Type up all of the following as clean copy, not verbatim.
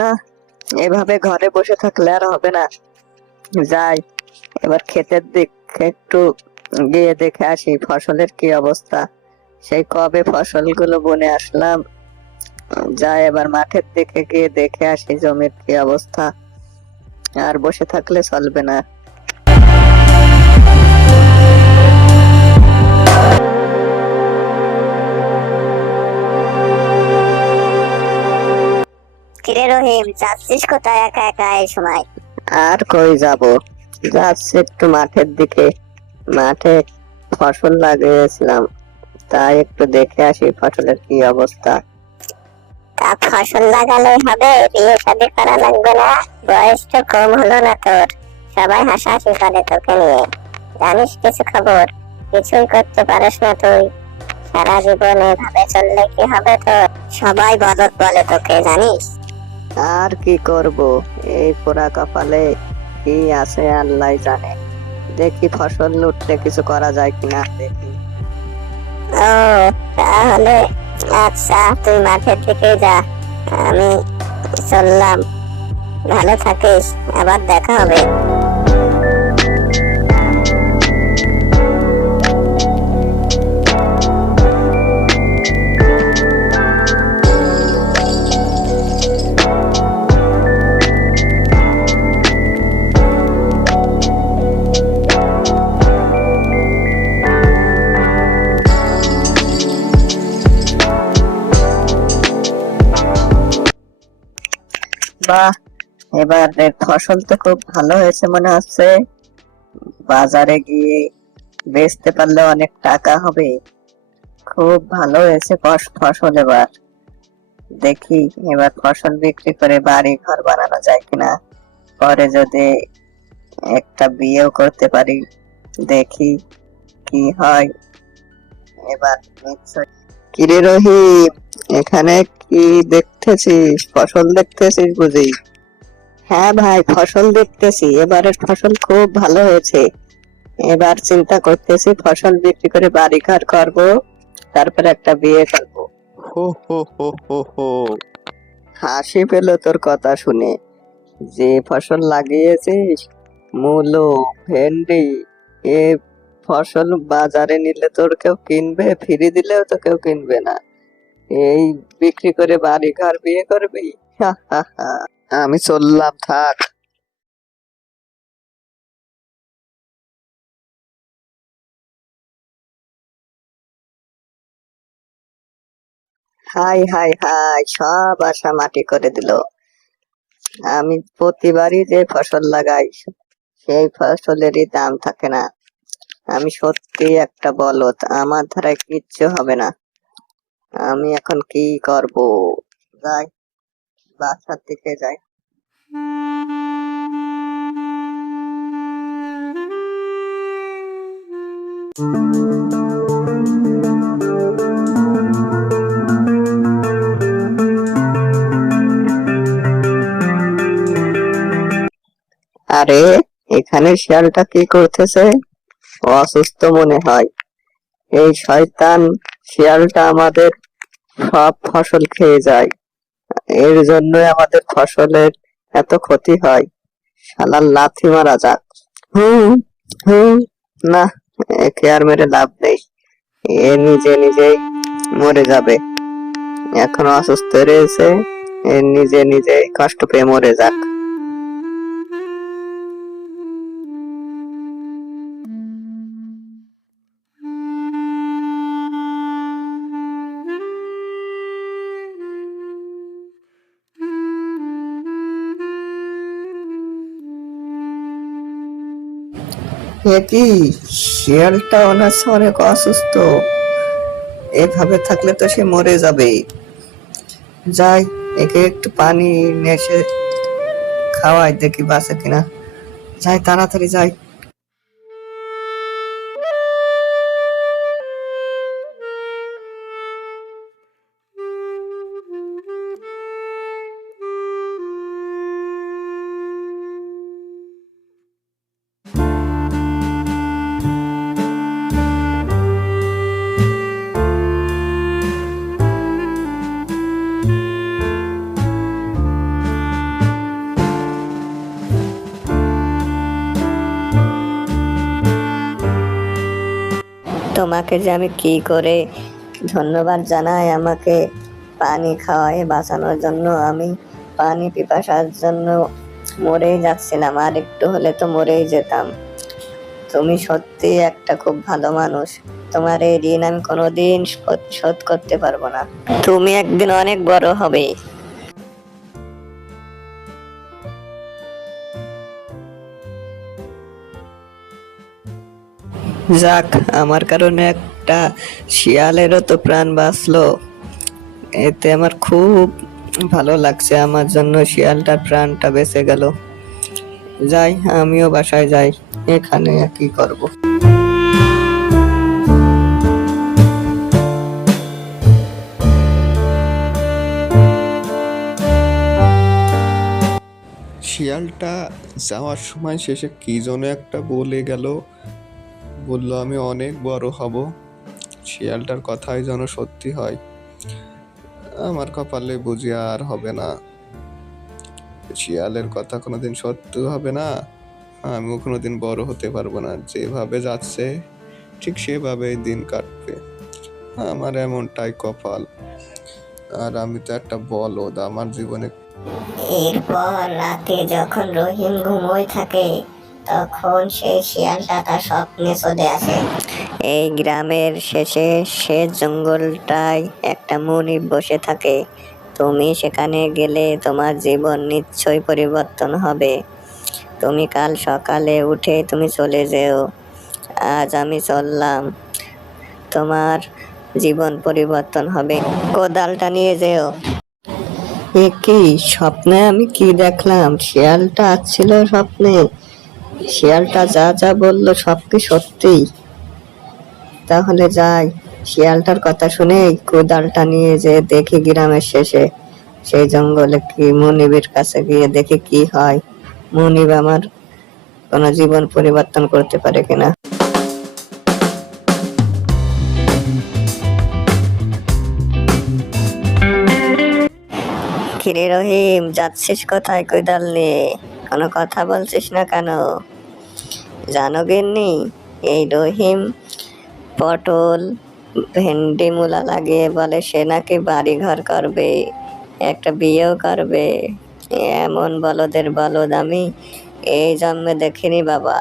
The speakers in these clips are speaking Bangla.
না, এভাবে ঘরে বসে থাকলে আর হবে না। যাই, এবার ক্ষেতের দিকে একটু গিয়ে দেখে আসি ফসলের কি অবস্থা। সেই কবে ফসলগুলো বনে আসলাম। যাই, এবার মাঠের দিকে গিয়ে দেখে আসি জমির কি অবস্থা। আর বসে থাকলে চলবে না। কিরে রহিম, যাচ্ছিস কোথায় একা একা এই সময়? আর কই যাব, যাচ্ছি একটু মাঠের দিকে। মাঠে ফসল লাগিয়েছিলাম, তাই একটু দেখে আসি ফসলের কি অবস্থা। তা ফসল লাগালে হবে, বিয়ে শাদী করা লাগবে না? বয়স তো কম হলো না তোর, সবাই হাসাহাসি করে তোকে নিয়ে। জানিস কিছু খবর? কিছুই করতে পারিস না তুই। সারা জীবন এভাবে চললে কি হবে তোর? সবাই বদত বলে তোকে, জানিস? আর কি করব, এই পোড়া কপালে কি আছে আল্লাহ জানে। দেখি ফসল উঠলে কিছু করা যায় কিনা দেখি। ও, তাহলে আচ্ছা, তুই মাঠের দিকে যা, আমি চললাম। ভালো থাকিস, আবার দেখা হবে। বাহ, এবারের ফসল তো খুব ভালো হয়েছে মনে হচ্ছে। বাজারে গিয়ে বেচতে পারলে অনেক টাকা হবে। খুব ভালো হয়েছে ফসল। এবার দেখি, এবার ফসল বিক্রি করে বাড়ি ঘর বানানো যায় কিনা। পরে যদি একটা বিয়েও করতে পারি, দেখি কি হয়। এবার নিশ্চয়। কিরে রহিম, এখানে কি দেখতেছিস? ফসল দেখতেছিস বুঝি? হ্যাঁ ভাই, ফসল দেখতেছি। এবারের ফসল খুব ভালো হয়েছে। এবার চিন্তা করতেছি ফসল বিক্রি করে বাড়ি ঘর করবো, তারপরে একটা বিয়ে করবো। হো হো হো হো হো। হাসি পেল তোর কথা শুনে। যে ফসল লাগিয়েছিস, মূলো, ভেন্ডি, এ ফসল বাজারে নিলে তোর কেউ কিনবে? ফিরে দিলেও তো কেউ কিনবে না। এই বিক্রি করে বাড়ি ঘর বিয়ে করবি? হা হা হা। আমি চললাম, থাক। হাই হাই হাই, সব আশা মাটি করে দিল। আমি প্রতিবারই যে ফসল লাগাই, সেই ফসলেরই দাম থাকে না। আমি সত্যি একটা বলদ, আমার দ্বারা কিচ্ছু হবে না। আমি এখন কি করব? যাই, বাসার দিকে যাই। আরে, এখানে শিয়ালটা কি করতেছে? অসুস্থ মনে হয়। এই শয়তান শিয়ালটা আমাদের সব ফসল খেয়ে যায়। এর জন্যই আমাদের ফসলের এত ক্ষতি হয়। শালার লাথি মারা যাক। হুম হুম। না, একে আর মেরে লাভ নেই। এ নিজে নিজেই মরে যাবে। এখন অসুস্থ রয়েছে, এ নিজে নিজেই কষ্ট পেয়ে মরে যাক। এ কি, শিয়ালটা অনার্স অনেক অসুস্থ। এভাবে থাকলে তো সে মরে যাবে। যাই, একে একটু পানি নিয়ে এসে খাওয়াই, দেখি বাঁচে কিনা। যাই, তাড়াতাড়ি যাই। তোমাকে যে আমি কি করে ধন্যবাদ জানাই, আমাকে পানি খাওয়ায় বাঁচানোর জন্য। আমি পানি পিপাসার জন্য মরেই যাচ্ছিলাম, আর একটু হলে তো মরেই যেতাম। তুমি সত্যি একটা খুব ভালো মানুষ। তোমার এই ঋণ আমি কোনোদিন শোধ করতে পারবো না। তুমি একদিন অনেক বড় হবে। যাক, আমার কারণে একটা শিয়ালেরও তো প্রাণ বাঁচলো। এতে আমার খুব ভালো লাগছে, আমার জন্য শিয়ালটার প্রাণটা বেঁচে গেল। যাই, আমিও বাসায় যাই। এখানে কি করব? শিয়ালটা যাওয়ার সময় শেষে কি যেন একটা বলে গেল, বলল আমি অনেক বড় হব। শিয়ালটার কথাই যেন সত্যি হয়। আমার কপালে বুঝি আর হবে না, শিয়ালের কথা কোনোদিন সত্যি হবে না। আমিও কোনোদিন বড় হতে পারবো না। যেভাবে যাচ্ছে ঠিক সেভাবেই দিন কাটবে। আমার এমনটাই কপাল। আর আমি তো একটা বলদ, আমার জীবনে। এরপর রাতে যখন রহিম ঘুমোয় থাকে, তখন সেই শিয়ালটা তার স্বপ্নে চলে আসে। এই গ্রামের শেষে শেষ জঙ্গলটায় একটা মুনিব বসে থাকে। তুমি সেখানে গেলে তোমার জীবন নিশ্চয়ই পরিবর্তন হবে। তুমি কাল সকালে উঠে তুমি চলে যেও। আজ আমি চললাম, তোমার জীবন পরিবর্তন হবে। কোদালটা নিয়ে যেও। এ কি স্বপ্নে আমি কি দেখলাম? শিয়ালটা আসছিল স্বপ্নে। শিয়ালটা যা যা বললো সব কি সত্যি? তাহলে যাই, শিয়ালটার কথা শুনে কোদালটা নিয়ে যে দেখি গ্রামের শেষে সেই জঙ্গলে কি মনিবের কাছে গিয়ে দেখি কি হয়। মনিব আমার কোনো জীবন পরিবর্তন করতে পারে কিনা। কিরে রহিম, যাচ্ছিস কোথায় কোদাল নিয়ে? কোনো কথা বলছিস না কেন? জানো গিন্নি, এই রহিম পটল ভেন্ডি মূলা লাগিয়ে বলে সে নাকি বাড়ি ঘর করবে, একটা বিয়েও করবে। এমন বলদের বলদ আমি এই জন্মে দেখিনি বাবা।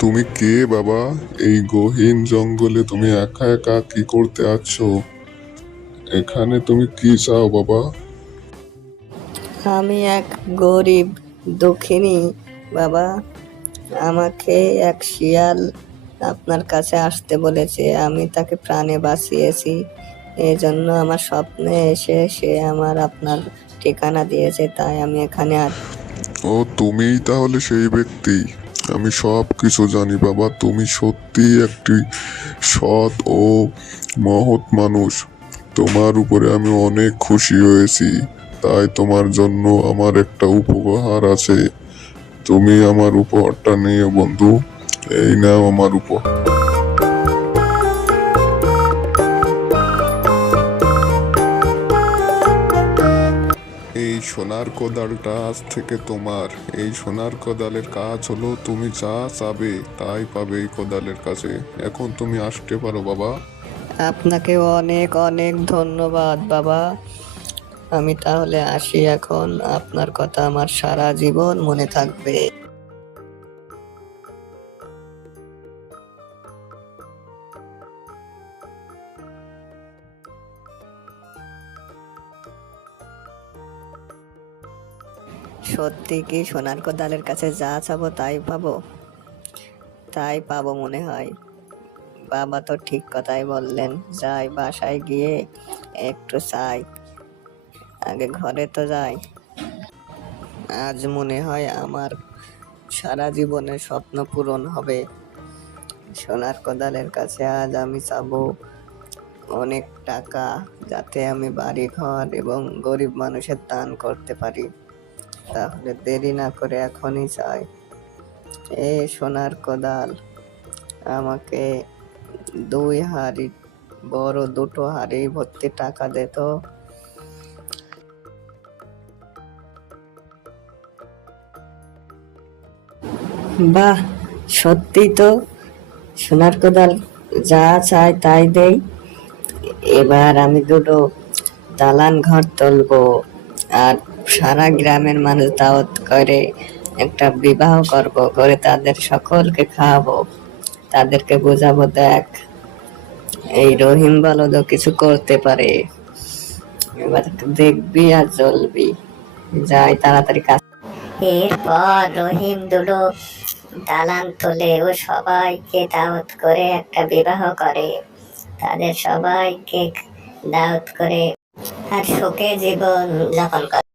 তুমি কে বাবা? এই গহীন জঙ্গলে তুমি একা একা কি করতে আছো? এখানে তুমি কি চাও বাবা? আমি এক গরিব দুঃখিনী বাবা। আমাকে এক শিয়াল আপনার কাছে আসতে বলেছে, আমি তাকে প্রাণে বাঁচিয়েছি। এই জন্য আমার স্বপ্নে এসে সে আমার আপনার ঠিকানা দিয়েছে, তাই আমি এখানে ও, তুমিই তাহলে সেই ব্যক্তি। আমি সব কিছু জানি বাবা। তুমি সত্যি একটি সৎ ও মহৎ মানুষ। তোমার উপরে আমি অনেক খুশি হয়েছি। তাই তোমার জন্য আমার একটা উপহার আছে। তুমি আমার উপহারটা নিও বন্ধু। এই নাও আমার উপহার। এই সোনার কোদালটা আজ থেকে তোমার। এই সোনার কোদালের কাজ হলো তুমি যা চাবে তাই পাবে এই কোদালের কাছে। এখন তুমি আসতে পারো বাবা। আপনাকে অনেক অনেক ধন্যবাদ বাবা। আমি তাহলে আসি এখন। আপনার কথা আমার সারা জীবন মনে থাকবে। সত্যি কি সোনার কোদালের কাছে যা চাবো তাই পাবো? তাই পাবো মনে হয়। বাবা তো ঠিক কথাই বললেন। যাই, বাসায় গিয়ে একটু চাই। আগে ঘরে তো যাই। আজ মনে হয় আমার সারা জীবনের স্বপ্ন পূরণ হবে। সোনার কোদালের কাছে আজ আমি চাবো অনেক টাকা, যাতে আমি বাড়ি ঘর এবং গরিব মানুষের দান করতে পারি। তাহলে দেরি না করে এখনই চাই। এ সোনার কোদাল, আমাকে 2 হাঁড়ি, বড় 2টো হাঁড়ি ভর্তি টাকা দে তো। বাহ, সত্যি তো সোনার কোদাল যা চাই তাই দেই। এবার আমি দুটো দালান ঘর তুলবো, আর সারা গ্রামের মানুষ দাওয়াত করে একটা বিবাহ করব, করে তাদের সকলকে খাওয়াবো, তাদেরকে বোঝাবো, দেখ এই রহিম বলদ কিছু করতে পারে। এবার দেখবি আর জ্বলবি। যাই তাড়াতাড়ি কাজ। এরপর রহিম দুটো দালান তোলে ও সবাইকে দাওয়াত করে একটা বিবাহ করে, তাদের সবাইকে দাওয়াত করে আর সুখে জীবন যাপন করে।